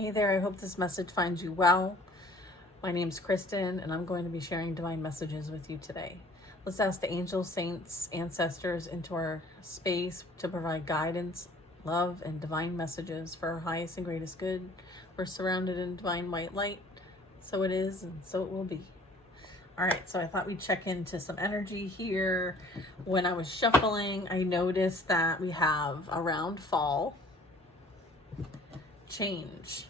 Hey there, I hope this message finds you well. My name's Kristen, and I'm going to be sharing divine messages with you today. Let's ask the angels, saints, ancestors into our space to provide guidance, love, and divine messages for our highest and greatest good. We're surrounded in divine white light. So it is, and so it will be. All right, so I thought we'd check into some energy here. When I was shuffling, I noticed that we have around fall, change.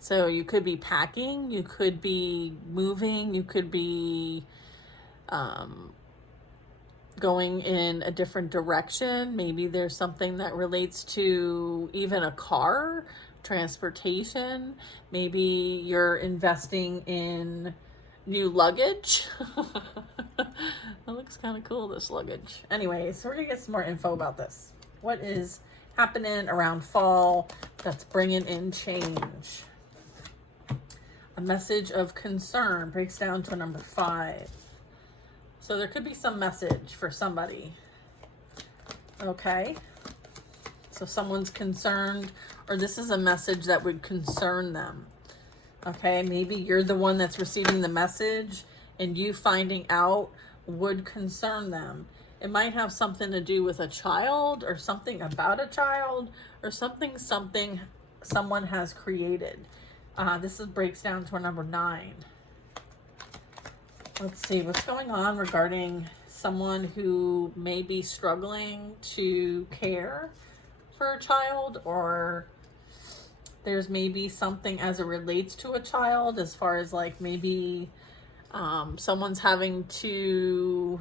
So you could be packing, you could be moving, you could be going in a different direction. Maybe there's something that relates to even a car, transportation. Maybe you're investing in new luggage. That looks kind of cool, this luggage. Anyway, so we're going to get some more info about this. What is happening around fall that's bringing in change? A message of concern breaks down to a number 5. So there could be some message for somebody. Okay. So someone's concerned, or this is a message that would concern them. Okay. Maybe you're the one that's receiving the message, and you finding out would concern them. It might have something to do with a child, or something about a child, or something someone has created. This breaks down to a number 9. Let's see what's going on regarding someone who may be struggling to care for a child, or there's maybe something as it relates to a child, as far as like maybe someone's having to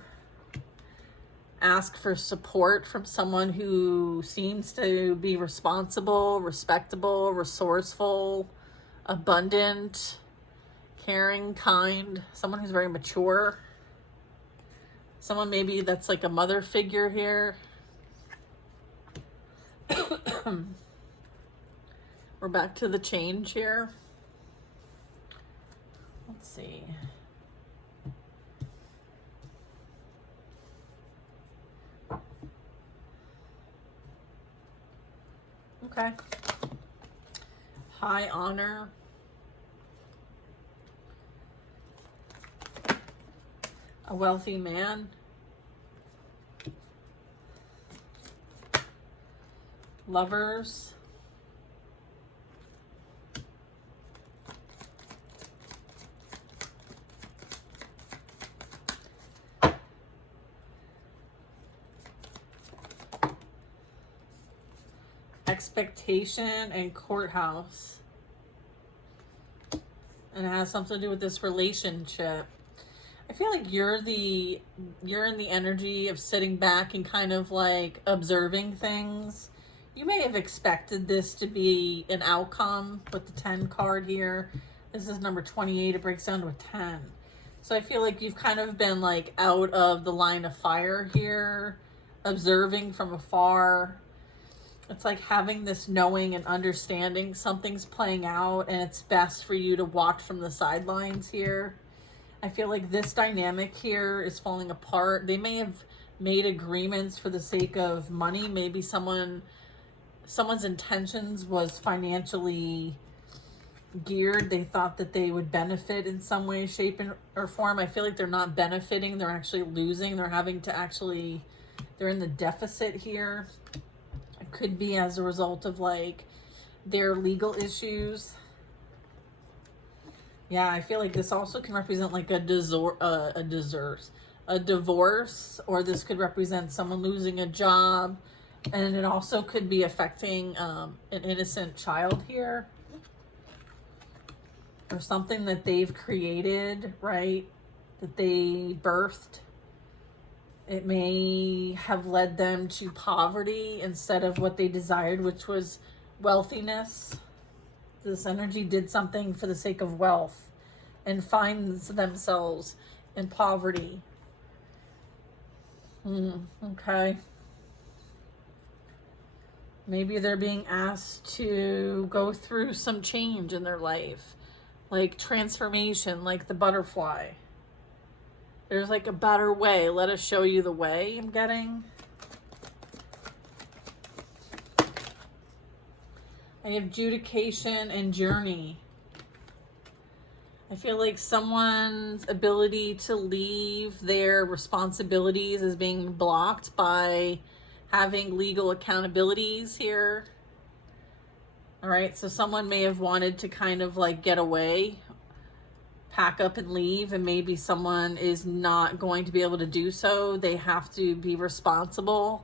ask for support from someone who seems to be responsible, respectable, resourceful, abundant, caring, kind, someone who's very mature. Someone maybe that's like a mother figure here. We're back to the change here. Let's see. Okay. High honor. A wealthy man. Lovers. Expectation and courthouse. And it has something to do with this relationship. I feel like you're in the energy of sitting back and kind of like observing things. You may have expected this to be an outcome with the 10 card here. This is number 28. It breaks down to a 10. So I feel like you've kind of been like out of the line of fire here, observing from afar. It's like having this knowing and understanding something's playing out, and it's best for you to watch from the sidelines here. I feel like this dynamic here is falling apart. They may have made agreements for the sake of money. Maybe someone's intentions was financially geared. They thought that they would benefit in some way, shape, or form. I feel like they're not benefiting. They're actually losing. They're in the deficit here. It could be as a result of like their legal issues. Yeah, I feel like this also can represent like a divorce, or this could represent someone losing a job, and it also could be affecting an innocent child here, or something that they've created, right? That they birthed. It may have led them to poverty instead of what they desired, which was wealthiness. This energy did something for the sake of wealth and finds themselves in poverty. Okay. Maybe they're being asked to go through some change in their life, like transformation, like the butterfly. There's like a better way. Let us show you the way, I'm getting. I have adjudication and journey. I feel like someone's ability to leave their responsibilities is being blocked by having legal accountabilities here. All right, so someone may have wanted to kind of like get away, pack up and leave, and maybe someone is not going to be able to do so. They have to be responsible.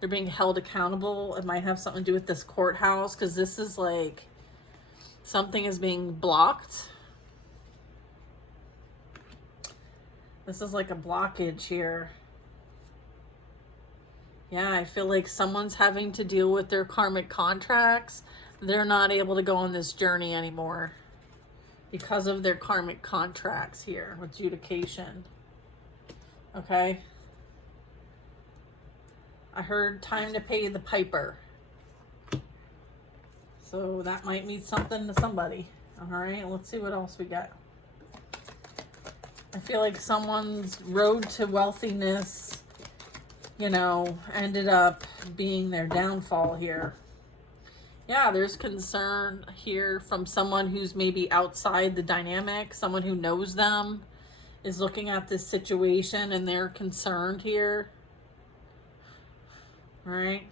They're being held accountable. It might have something to do with this courthouse, because this is like something is being blocked. This is like a blockage here. Yeah, I feel like someone's having to deal with their karmic contracts. They're not able to go on this journey anymore because of their karmic contracts here with adjudication. Okay. I heard time to pay the piper. So that might mean something to somebody. All right, let's see what else we got. I feel like someone's road to wealthiness, you know, ended up being their downfall here. Yeah, there's concern here from someone who's maybe outside the dynamic. Someone who knows them is looking at this situation and they're concerned here. All right.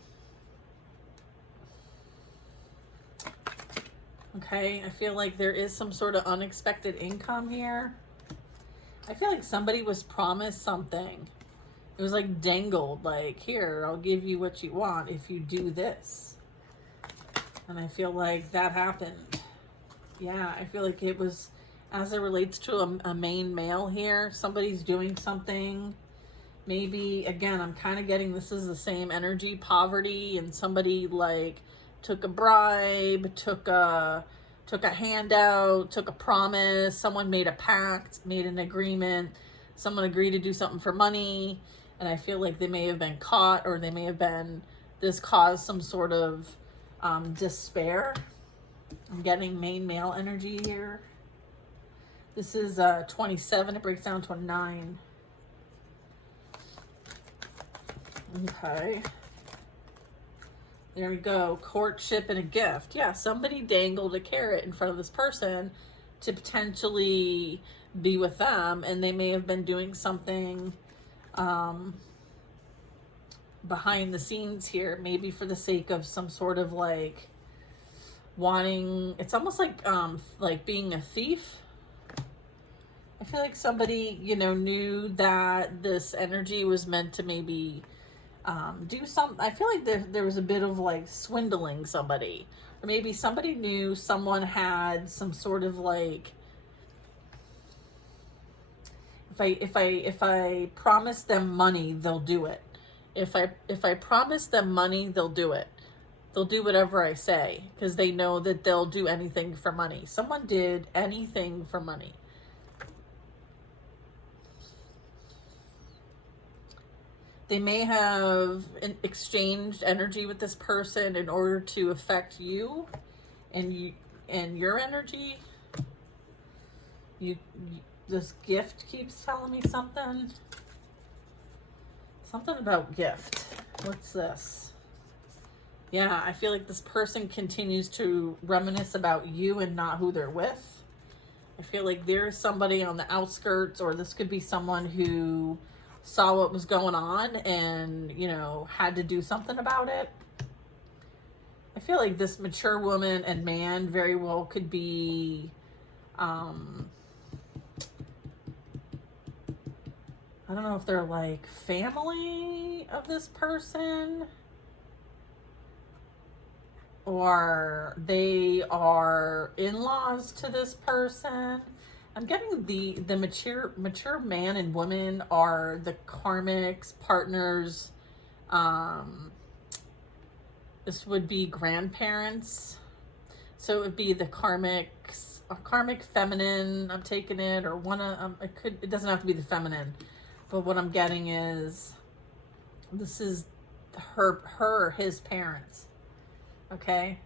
Okay, I feel like there is some sort of unexpected income here. I feel like somebody was promised something. It was like dangled, like, here, I'll give you what you want if you do this. And I feel like that happened. Yeah, I feel like it was, as it relates to a main male here, somebody's doing something. Maybe, again, I'm kind of getting this is the same energy, poverty, and somebody like took a bribe, took a handout, took a promise, someone made a pact, made an agreement, someone agreed to do something for money, and I feel like they may have been caught, or they may have been, this caused some sort of despair. I'm getting main male energy here. This is 27, it breaks down to a 9. Okay. There we go. Courtship and a gift. Yeah, somebody dangled a carrot in front of this person to potentially be with them, and they may have been doing something behind the scenes here, maybe for the sake of some sort of like wanting, it's almost like being a thief. I feel like somebody, you know, knew that this energy was meant to maybe do something. I feel like there was a bit of like swindling somebody, or maybe somebody knew someone had some sort of like, if I promise them money, they'll do it. If I promise them money, they'll do it. They'll do whatever I say, because they know that they'll do anything for money. Someone did anything for money. They may have exchanged energy with this person in order to affect you and your energy. This gift keeps telling me something. Something about gift. What's this? Yeah, I feel like this person continues to reminisce about you and not who they're with. I feel like there's somebody on the outskirts, or this could be someone who saw what was going on and, you know, had to do something about it. I feel like this mature woman and man very well could be, I don't know if they're like family of this person, or they are in-laws to this person. I'm getting the mature man and woman are the karmics, partners. This would be grandparents. So it would be the karmic feminine, I'm taking it, or it doesn't have to be the feminine. But what I'm getting is this is his parents. Okay?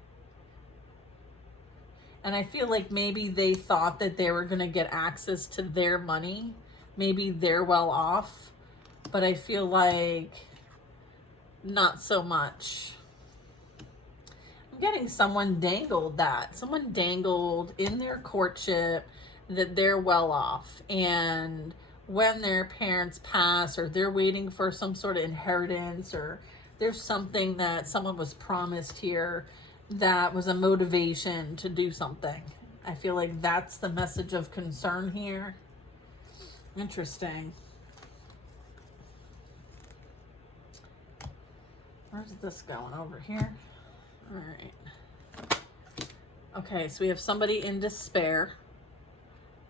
And I feel like maybe they thought that they were going to get access to their money. Maybe they're well off. But I feel like not so much. I'm getting someone dangled that. Someone dangled in their courtship that they're well off. And when their parents pass, or they're waiting for some sort of inheritance, or there's something that someone was promised here that was a motivation to do something. I feel like that's the message of concern here. Interesting. Where's this going? Over here? All right. Okay, so we have somebody in despair.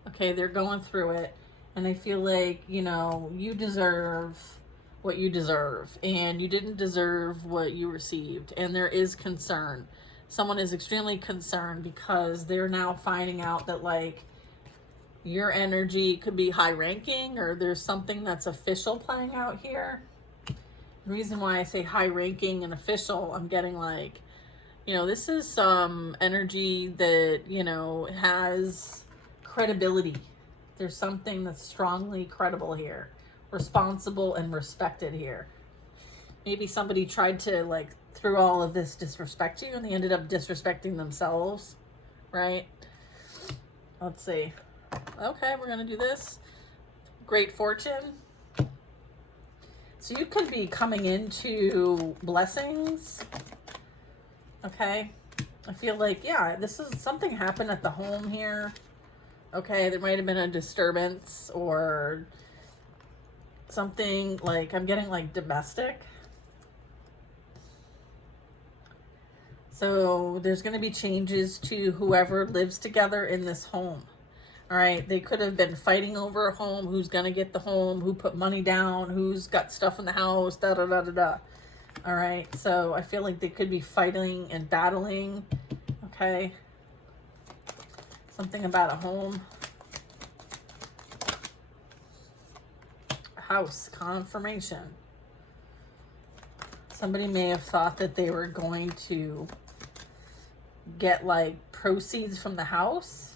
Okay, they're going through it. And I feel like, you know, you deserve what you deserve. And you didn't deserve what you received. And there is concern. Someone is extremely concerned because they're now finding out that, like, your energy could be high ranking, or there's something that's official playing out here. The reason why I say high ranking and official, I'm getting like, you know, this is some energy that, you know, has credibility. There's something that's strongly credible here, responsible and respected here. Maybe somebody tried to, like, through all of this, disrespect you, and they ended up disrespecting themselves, right? Let's see. Okay, we're gonna do this. Great fortune. So you could be coming into blessings. Okay. I feel like, yeah, this is something happened at the home here. Okay, there might have been a disturbance or something, like, I'm getting like domestic. So there's going to be changes to whoever lives together in this home. All right, they could have been fighting over a home, who's going to get the home, who put money down, who's got stuff in the house, da da da da da. All right, so I feel like they could be fighting and battling. Okay. Something about a home. House, confirmation. Somebody may have thought that they were going to get, like, proceeds from the house.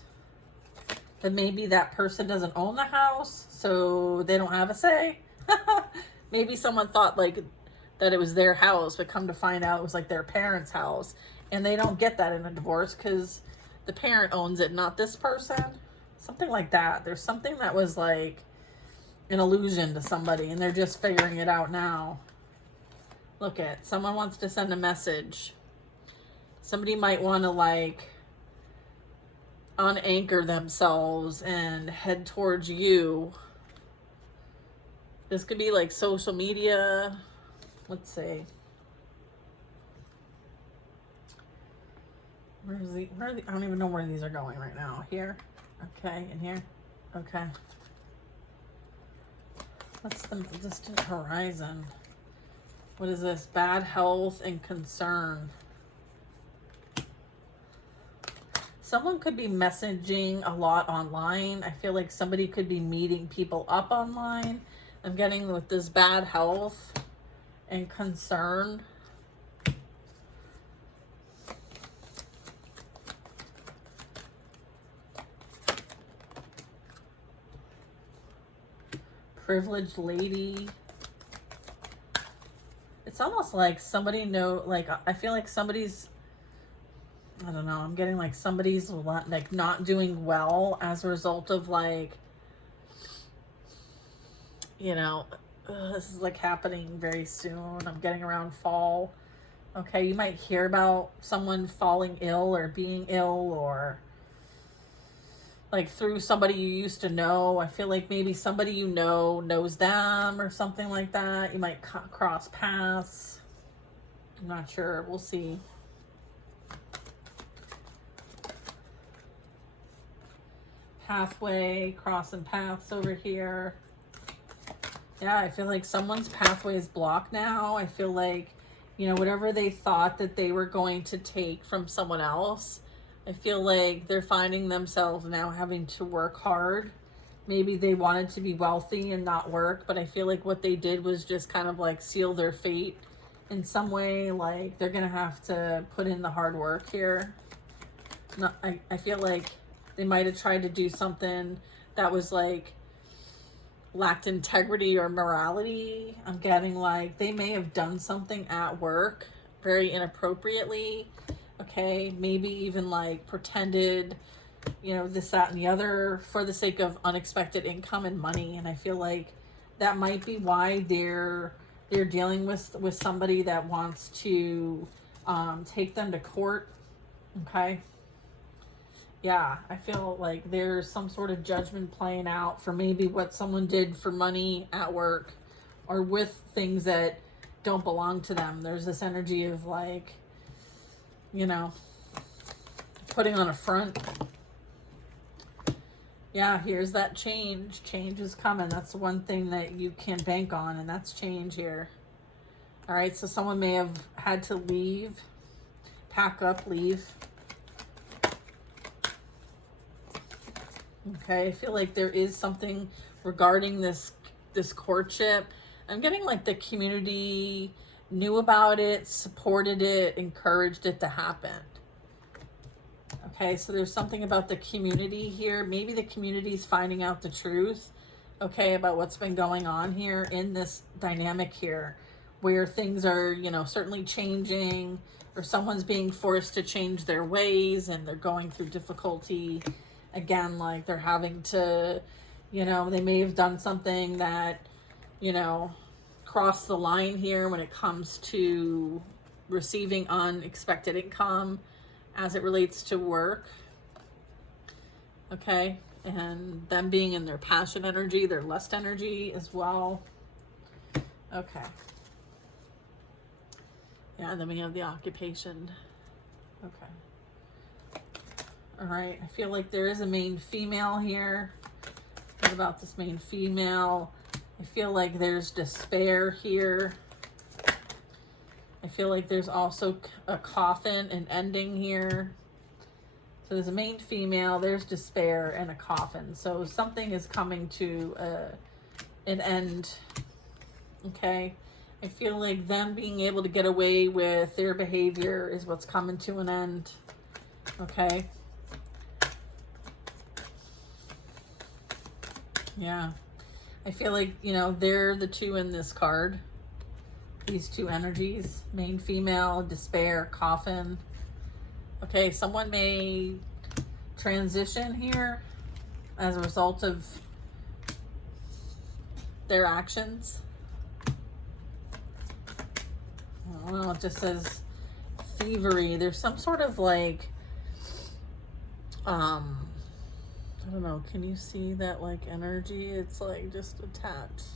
But maybe that person doesn't own the house, so they don't have a say. Maybe someone thought, like, that it was their house, but come to find out it was, like, their parents' house. And they don't get that in a divorce because the parent owns it, not this person. Something like that. There's something that was, like, an illusion to somebody, and they're just figuring it out now. Look at, someone wants to send a message. Somebody might want to, like, unanchor themselves and head towards you. This could be like social media. Let's see. Where are the, I don't even know where these are going right now. Here. Okay, and here. Okay. What's the distant horizon? What is this? Bad health and concern. Someone could be messaging a lot online. I feel like somebody could be meeting people up online. I'm getting with this bad health and concern. Privileged lady. It's almost like somebody like, I feel like somebody's, I don't know, I'm getting like somebody's like not doing well as a result of, like, you know, this is like happening very soon. I'm getting around fall. Okay, you might hear about someone falling ill or being ill, or like through somebody you used to know. I feel like maybe somebody you know knows them or something like that. You might cross paths. I'm not sure. We'll see. Pathway, crossing paths over here. Yeah, I feel like someone's pathway is blocked now. I feel like, you know, whatever they thought that they were going to take from someone else, I feel like they're finding themselves now having to work hard. Maybe they wanted to be wealthy and not work, but I feel like what they did was just kind of like seal their fate in some way. Like, they're going to have to put in the hard work here. I feel like they might have tried to do something that was like lacked integrity or morality. I'm getting like they may have done something at work very inappropriately. Okay, maybe even like pretended, you know, this, that, and the other for the sake of unexpected income and money. And I feel like that might be why they're dealing with somebody that wants to take them to court. Okay. Yeah, I feel like there's some sort of judgment playing out for maybe what someone did for money at work or with things that don't belong to them. There's this energy of like, you know, putting on a front. Yeah, here's that change. Change is coming. That's the one thing that you can bank on, and that's change here. All right, so someone may have had to leave, pack up, leave. Okay, I feel like there is something regarding this courtship. I'm getting like the community knew about it, supported it, encouraged it to happen. Okay, so there's something about the community here. Maybe the community's finding out the truth, okay, about what's been going on here in this dynamic here, where things are, you know, certainly changing, or someone's being forced to change their ways and they're going through difficulty. Again, like they're having to, you know, they may have done something that, you know, crossed the line here when it comes to receiving unexpected income as it relates to work. Okay, and them being in their passion energy, their lust energy as well. Okay. Yeah, and then we have the occupation. Okay. All right, I feel like there is a main female here. What about this main female? I feel like there's despair here. I feel like there's also a coffin, an ending here. So there's a main female, there's despair, and a coffin. So something is coming to an end. Okay. I feel like them being able to get away with their behavior is what's coming to an end. Okay. Yeah. I feel like, you know, they're the two in this card. These two energies, main female, despair, coffin. Okay, someone may transition here as a result of their actions. I don't know, it just says thievery. There's some sort of like, I don't know, can you see that like energy? It's like just attached.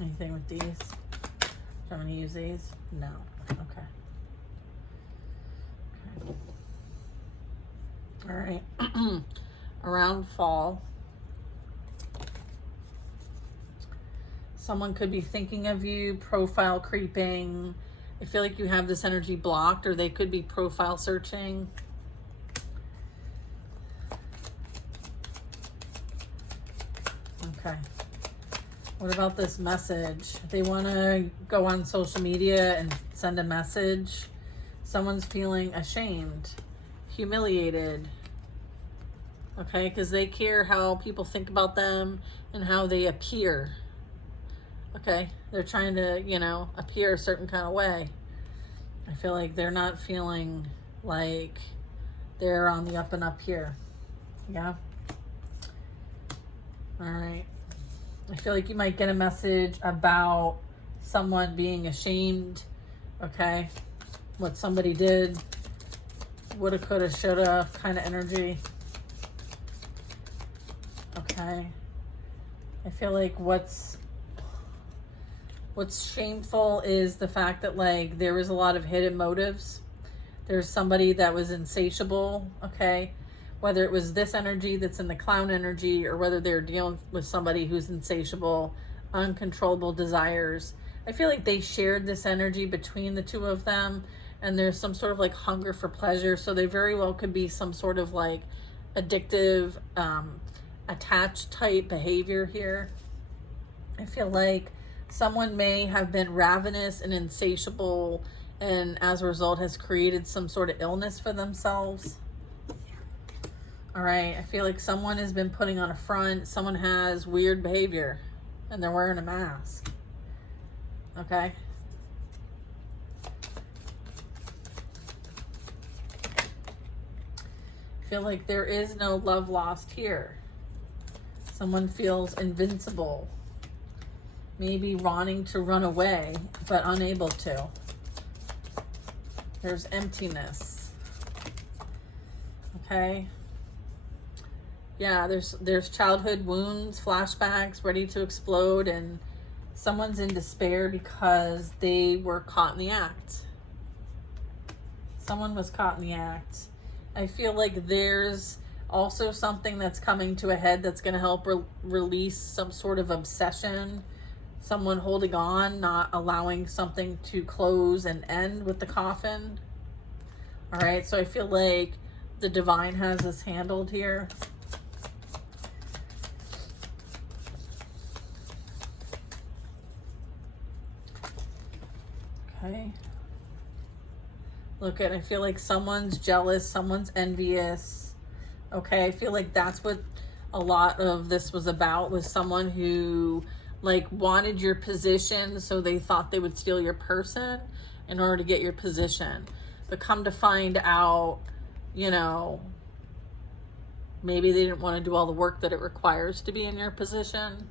Anything with these? Do I'm going to use these? No. Okay. All right. Around fall, someone could be thinking of you, profile creeping. I feel like you have this energy blocked, or they could be profile searching. Okay. What about this message? They want to go on social media and send a message. Someone's feeling ashamed, humiliated. Okay, because they care how people think about them and how they appear. Okay, they're trying to, you know, appear a certain kind of way. I feel like they're not feeling like they're on the up and up here. Yeah. All right. I feel like you might get a message about someone being ashamed, okay? What somebody did, woulda, coulda, shoulda kind of energy. Okay. I feel like what's shameful is the fact that like there was a lot of hidden motives. There's somebody that was insatiable, okay? Whether it was this energy that's in the clown energy, or whether they're dealing with somebody who's insatiable, uncontrollable desires. I feel like they shared this energy between the two of them, and there's some sort of like hunger for pleasure. So they very well could be some sort of like addictive, attached type behavior here. I feel like someone may have been ravenous and insatiable, and as a result has created some sort of illness for themselves. All right, I feel like someone has been putting on a front. Someone has weird behavior and they're wearing a mask. Okay. I feel like there is no love lost here. Someone feels invincible. Maybe wanting to run away, but unable to. There's emptiness. Okay. Yeah, there's childhood wounds, flashbacks ready to explode, and someone's in despair because they were caught in the act. Someone was caught in the act. I feel like there's also something that's coming to a head that's going to help release some sort of obsession. Someone holding on, not allowing something to close and end with the coffin. All right, so I feel like the divine has this handled here. Okay. Look at, I feel like someone's jealous, someone's envious. Okay, I feel like that's what a lot of this was about, was someone who like wanted your position, so they thought they would steal your person in order to get your position. But come to find out, you know, maybe they didn't want to do all the work that it requires to be in your position.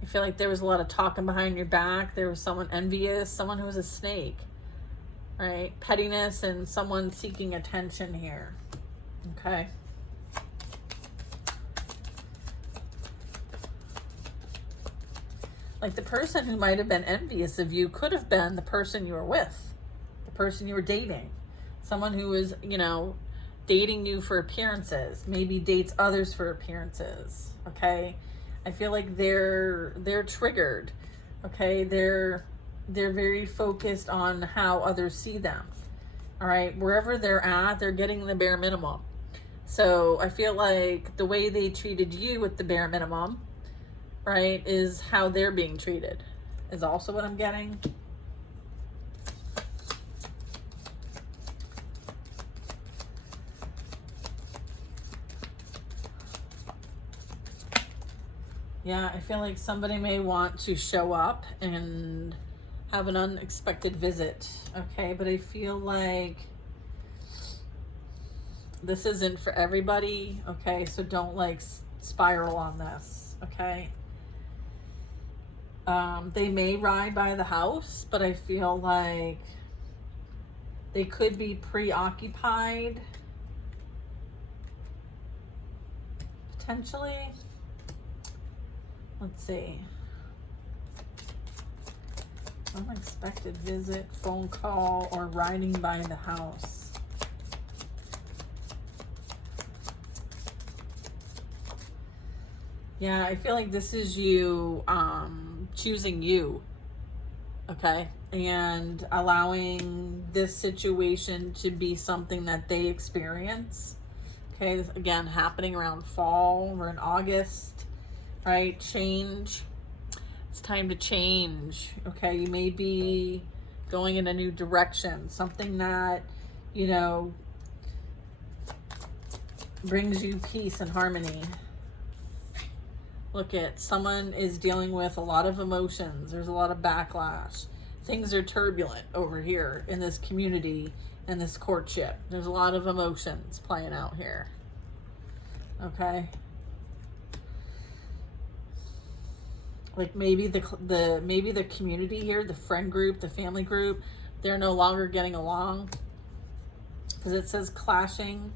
I feel like there was a lot of talking behind your back. There was someone envious, someone who was a snake, right? Pettiness and someone seeking attention here. Okay. Like the person who might have been envious of you could have been the person you were with, the person you were dating, someone who was, you know, dating you for appearances, maybe dates others for appearances. Okay. I feel like they're triggered. Okay. They're very focused on how others see them. All right. Wherever they're at, they're getting the bare minimum. So I feel like the way they treated you with the bare minimum, right, is how they're being treated, is also what I'm getting. Yeah, I feel like somebody may want to show up and have an unexpected visit, okay? But I feel like this isn't for everybody, okay? So don't like spiral on this, okay? They may ride by the house, but I feel like they could be preoccupied, potentially. Let's see. Unexpected visit, phone call, or riding by the house. Yeah, I feel like this is you choosing you, okay? And allowing this situation to be something that they experience. Okay, this, again, happening around fall. We're in August. Right? Change. It's time to change. Okay. You may be going in a new direction. Something that, you know, brings you peace and harmony. Look at, someone is dealing with a lot of emotions. There's a lot of backlash. Things are turbulent over here in this community and this courtship. There's a lot of emotions playing out here. Okay. Like maybe the community here, the friend group, the family group, they're no longer getting along because it says clashing.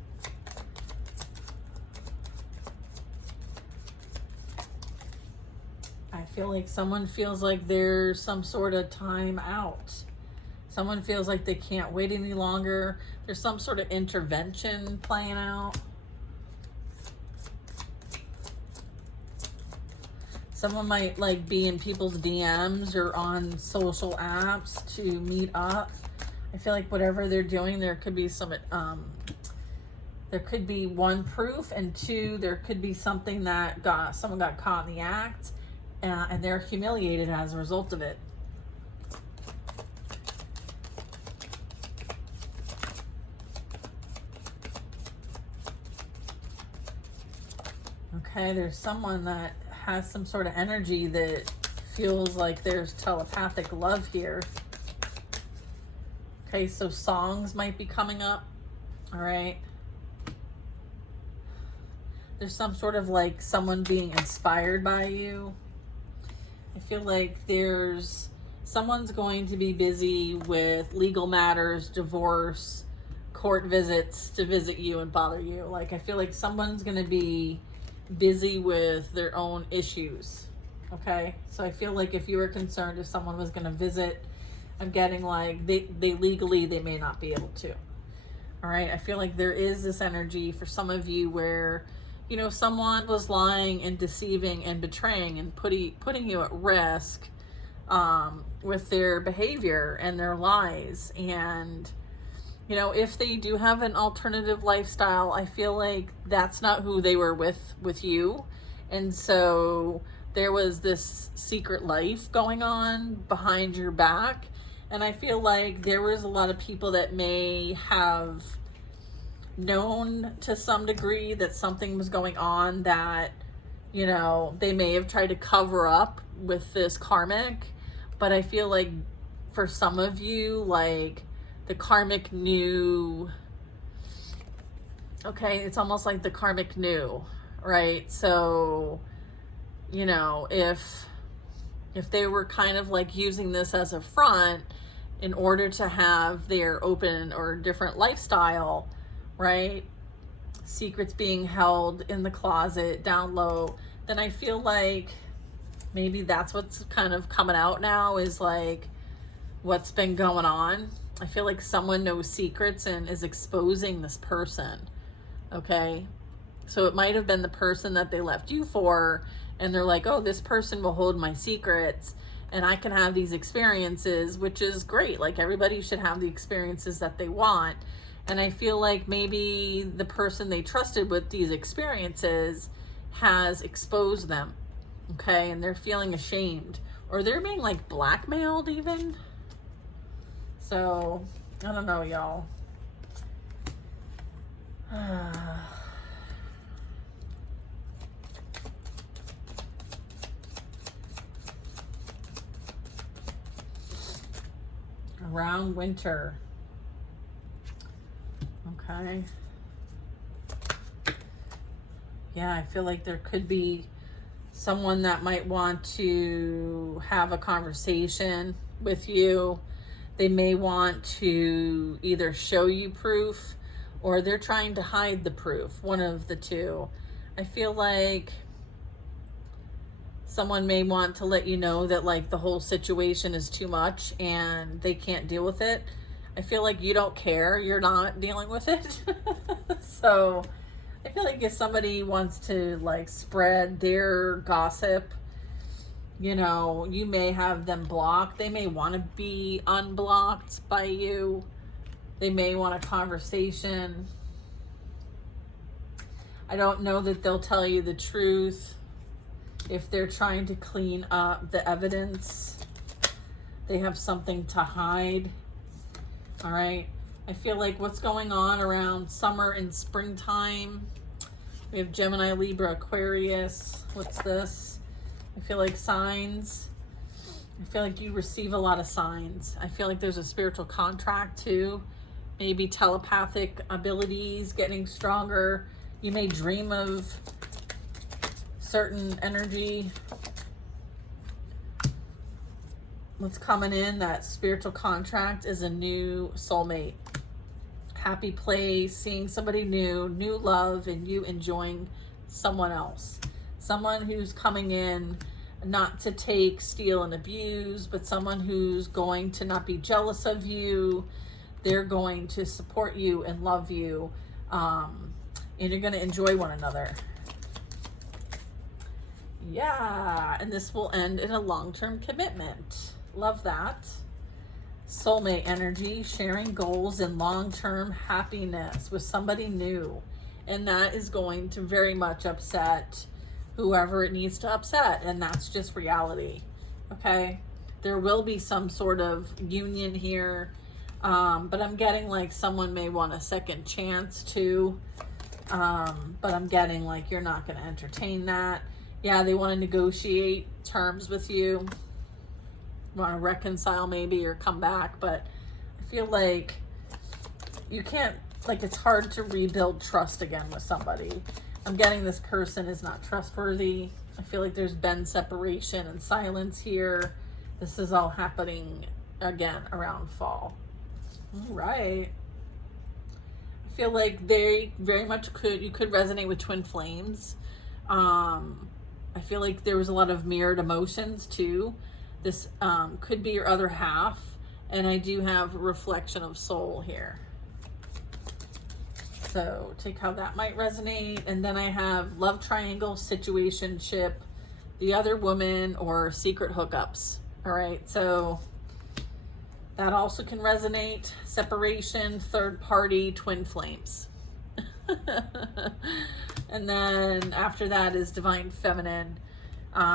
I feel like someone feels like there's some sort of time out. Someone feels like they can't wait any longer. There's some sort of intervention playing out. Someone might like be in people's DMs or on social apps to meet up. I feel like whatever they're doing, there could be some, there could be one, proof, and two, there could be something that someone got caught in the act, and they're humiliated as a result of it. Okay, there's someone that has some sort of energy that feels like there's telepathic love here. Okay, so songs might be coming up. All right. There's some sort of like someone being inspired by you. I feel like there's someone's going to be busy with legal matters, divorce, court visits to visit you and bother you. Like, I feel like someone's going to be busy with their own issues. Okay, so I feel like if you were concerned if someone was going to visit, I'm getting like they legally they may not be able to. All right, I feel like there is this energy for some of you where, you know, someone was lying and deceiving and betraying and putting you at risk with their behavior and their lies. And, you know, if they do have an alternative lifestyle, I feel like that's not who they were with you. And so there was this secret life going on behind your back. And I feel like there was a lot of people that may have known to some degree that something was going on that, you know, they may have tried to cover up with this karmic. But I feel like for some of you, like the karmic knew. Okay, it's almost like the karmic knew, right? So, you know, if they were kind of like using this as a front in order to have their open or different lifestyle, right? Secrets being held in the closet down low, then I feel like maybe that's what's kind of coming out now is like what's been going on. I feel like someone knows secrets and is exposing this person. Okay. So it might have been the person that they left you for, and they're like, oh, this person will hold my secrets and I can have these experiences, which is great. Like, everybody should have the experiences that they want. And I feel like maybe the person they trusted with these experiences has exposed them. Okay. And they're feeling ashamed, or they're being like blackmailed even. So I don't know, y'all. Around winter. Okay. Yeah, I feel like there could be someone that might want to have a conversation with you. They may want to either show you proof, or they're trying to hide the proof. One of the two. I feel like someone may want to let you know that like the whole situation is too much and they can't deal with it. I feel like you don't care. You're not dealing with it. So I feel like if somebody wants to like spread their gossip, you know, you may have them blocked. They may want to be unblocked by you. They may want a conversation. I don't know that they'll tell you the truth. If they're trying to clean up the evidence, they have something to hide. All right. I feel like what's going on around summer and springtime. We have Gemini, Libra, Aquarius. What's this? I feel like signs. I feel like you receive a lot of signs. I feel like there's a spiritual contract too. Maybe telepathic abilities getting stronger. You may dream of certain energy. What's coming in, that spiritual contract, is a new soulmate. Happy place, seeing somebody new love, and you enjoying someone else. Someone who's coming in not to take, steal, and abuse, but someone who's going to not be jealous of you. They're going to support you and love you. And you're going to enjoy one another. Yeah, and this will end in a long-term commitment. Love that. Soulmate energy, sharing goals and long-term happiness with somebody new. And that is going to very much upset whoever it needs to upset. And that's just reality. Okay? There will be some sort of union here. But I'm getting like someone may want a second chance too. But I'm getting like you're not going to entertain that. Yeah, they want to negotiate terms with you, want to reconcile maybe or come back, but I feel like you can't, like it's hard to rebuild trust again with somebody. I'm getting this person is not trustworthy. I feel like there's been separation and silence here. This is all happening again around fall. All right. I feel like they very much you could resonate with twin flames. I feel like there was a lot of mirrored emotions too. This could be your other half. And I do have reflection of soul here. So take how that might resonate. And then I have love triangle, situationship, the other woman, or secret hookups. All right. So that also can resonate. Separation, third party, twin flames. And then after that is divine feminine.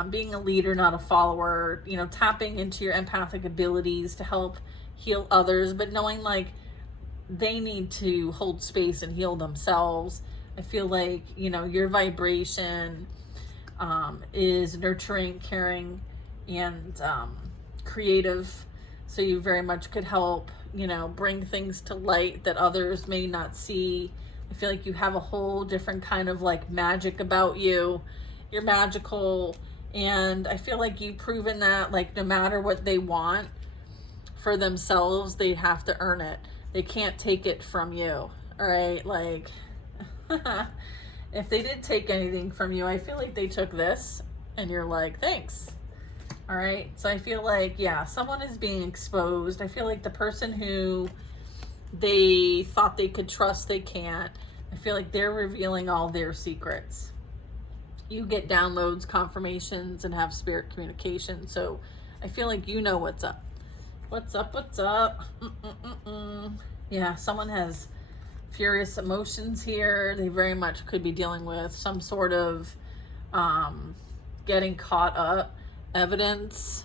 Being a leader, not a follower, you know, tapping into your empathic abilities to help heal others, but knowing like they need to hold space and heal themselves. I feel like, you know, your vibration is nurturing, caring, and creative. So you very much could help, you know, bring things to light that others may not see. I feel like you have a whole different kind of like magic about you. You're magical. And I feel like you've proven that like no matter what they want for themselves, they have to earn it. They can't take it from you. All right. Like if they did take anything from you, I feel like they took this and you're like, thanks. All right. So I feel like, yeah, someone is being exposed. I feel like the person who they thought they could trust, they can't. I feel like they're revealing all their secrets. You get downloads, confirmations, and have spirit communication. So I feel like you know what's up. What's up? What's up? Yeah, someone has furious emotions here. They very much could be dealing with some sort of getting caught up, evidence,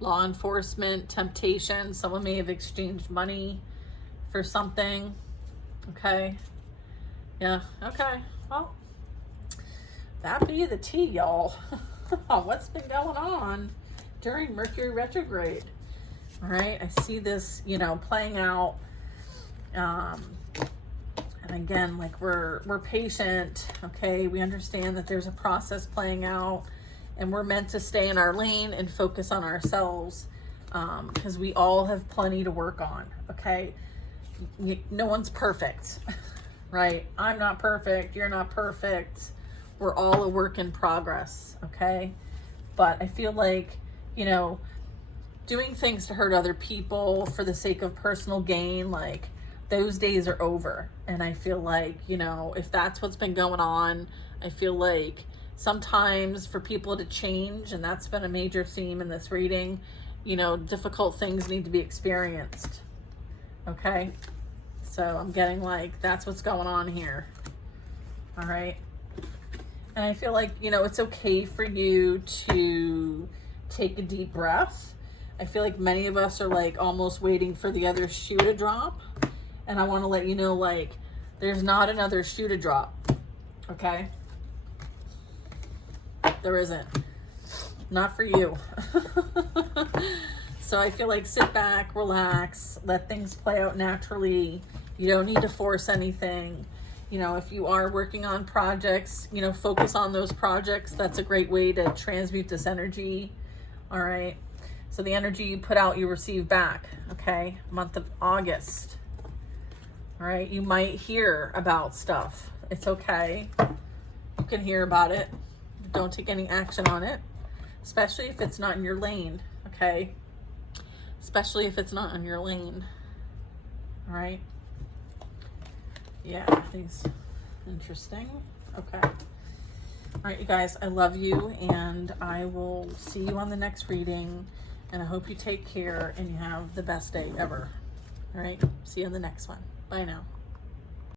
law enforcement, temptation. Someone may have exchanged money for something. Okay. Yeah. Okay. Well, that be the tea, y'all. What's been going on during Mercury retrograde? All right. I see this, you know, playing out. And again, like we're patient. Okay. We understand that there's a process playing out and we're meant to stay in our lane and focus on ourselves. Because we all have plenty to work on. Okay. No one's perfect, right? I'm not perfect. You're not perfect. We're all a work in progress, okay? But I feel like, you know, doing things to hurt other people for the sake of personal gain, like those days are over. And I feel like, you know, if that's what's been going on, I feel like sometimes for people to change, and that's been a major theme in this reading, you know, difficult things need to be experienced. Okay, so I'm getting like that's what's going on here. All right, and I feel like, you know, it's okay for you to take a deep breath. I feel like many of us are like almost waiting for the other shoe to drop, and I want to let you know, like, there's not another shoe to drop. Okay, there isn't. Not for you. So I feel like sit back, relax, let things play out naturally. You don't need to force anything. You know, if you are working on projects, you know, focus on those projects. That's a great way to transmute this energy. All right. So the energy you put out, you receive back. Okay. Month of August. All right. You might hear about stuff. It's okay. You can hear about it. Don't take any action on it, especially if it's not in your lane. Okay. Especially if it's not in your lane. All right. Yeah, things interesting. Okay. All right, you guys, I love you, and I will see you on the next reading, and I hope you take care and you have the best day ever. All right. See you on the next one. Bye now.